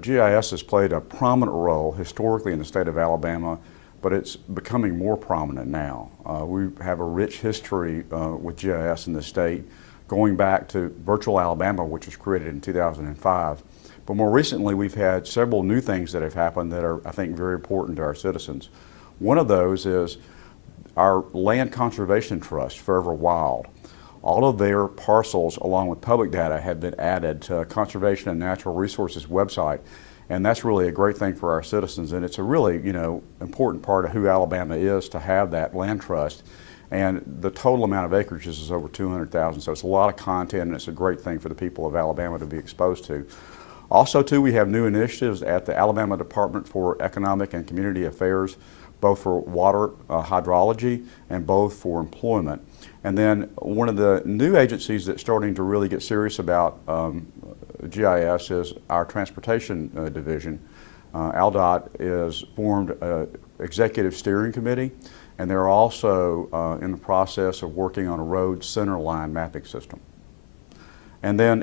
GIS has played a prominent role historically in the state of Alabama, but it's becoming more prominent now. We have a rich history with GIS in the state, going back to Virtual Alabama, which was created in 2005. But more recently, we've had several new things that have happened that are, I think, very important to our citizens. One of those is our Land Conservation Trust, Forever Wild. All of their parcels, along with public data, have been added to Conservation and Natural Resources website. And that's really a great thing for our citizens, and it's a really, important part of who Alabama is to have that land trust. And the total amount of acreages is over 200,000, so it's a lot of content, and it's a great thing for the people of Alabama to be exposed to. Also, too, we have new initiatives at the Alabama Department for Economic and Community Affairs, both for water hydrology and both for employment. And then one of the new agencies that's starting to really get serious about GIS is our Transportation Division. ALDOT is formed an executive steering committee, and they're also in the process of working on a road center line mapping system. And then,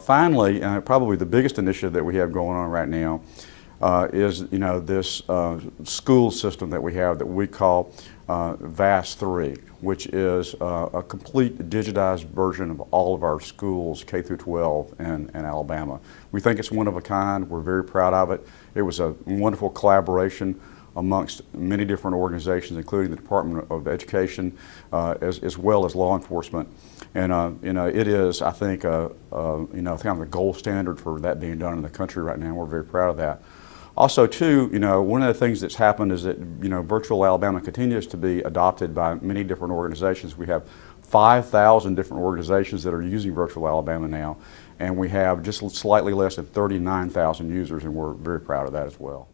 finally, probably the biggest initiative that we have going on right now is, this school system that we have that we call VAS3, which is a complete digitized version of all of our schools, K through 12 in Alabama. We think it's one of a kind. We're very proud of it. It was a wonderful collaboration amongst many different organizations, including the Department of Education, as well as law enforcement. And it is, I think, kind of the gold standard for that being done in the country right now. We're very proud of that. Also, too, one of the things that's happened is that, Virtual Alabama continues to be adopted by many different organizations. We have 5,000 different organizations that are using Virtual Alabama now, and we have just slightly less than 39,000 users, and we're very proud of that as well.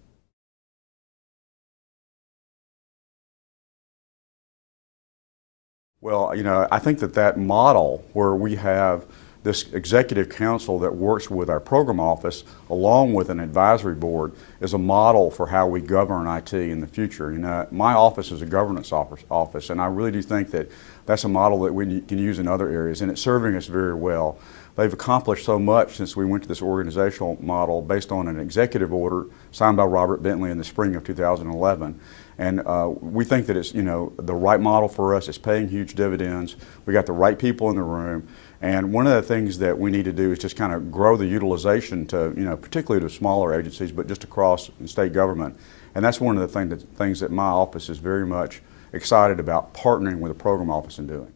Well, I think that model where we have this executive council that works with our program office along with an advisory board is a model for how we govern IT in the future. My office is a governance office, and I really do think that that's a model that we can use in other areas, and it's serving us very well. They've accomplished so much since we went to this organizational model based on an executive order signed by Robert Bentley in the spring of 2011. And we think that it's, the right model for us. It's paying huge dividends. We got the right people in the room. And one of the things that we need to do is just kind of grow the utilization to, particularly to smaller agencies, but just across state government. And that's one of the things that my office is very much excited about partnering with the program office and doing.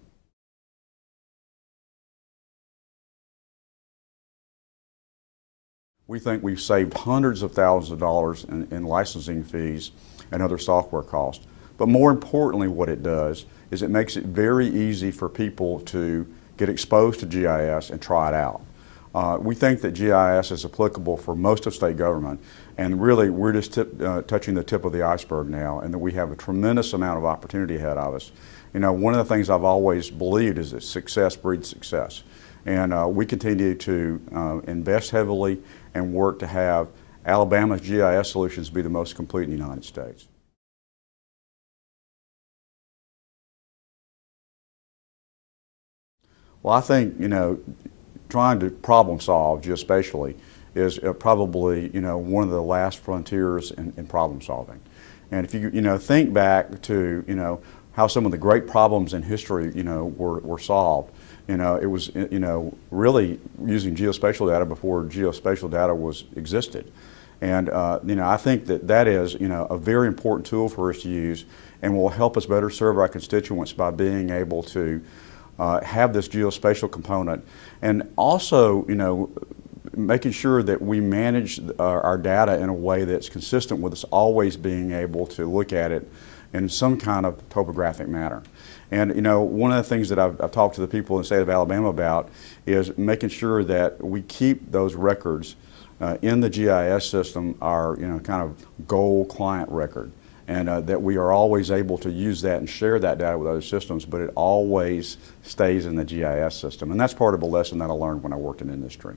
We think we've saved hundreds of thousands of dollars in licensing fees and other software costs. But more importantly, what it does is it makes it very easy for people to get exposed to GIS and try it out. We think that GIS is applicable for most of state government, and really we're just touching the tip of the iceberg now, and that we have a tremendous amount of opportunity ahead of us. One of the things I've always believed is that success breeds success. And we continue to invest heavily and work to have Alabama's GIS solutions be the most complete in the United States. Well, I think, trying to problem solve geospatially is probably, one of the last frontiers in problem solving. And if you, think back to, how some of the great problems in history, were solved, it was, really using geospatial data before geospatial data existed. And, I think that is, a very important tool for us to use and will help us better serve our constituents by being able to have this geospatial component, and also, making sure that we manage our data in a way that's consistent with us always being able to look at it in some kind of topographic manner. And one of the things that I've talked to the people in the state of Alabama about is making sure that we keep those records in the GIS system, our kind of gold client record. And that we are always able to use that and share that data with other systems, but it always stays in the GIS system. And that's part of a lesson that I learned when I worked in industry.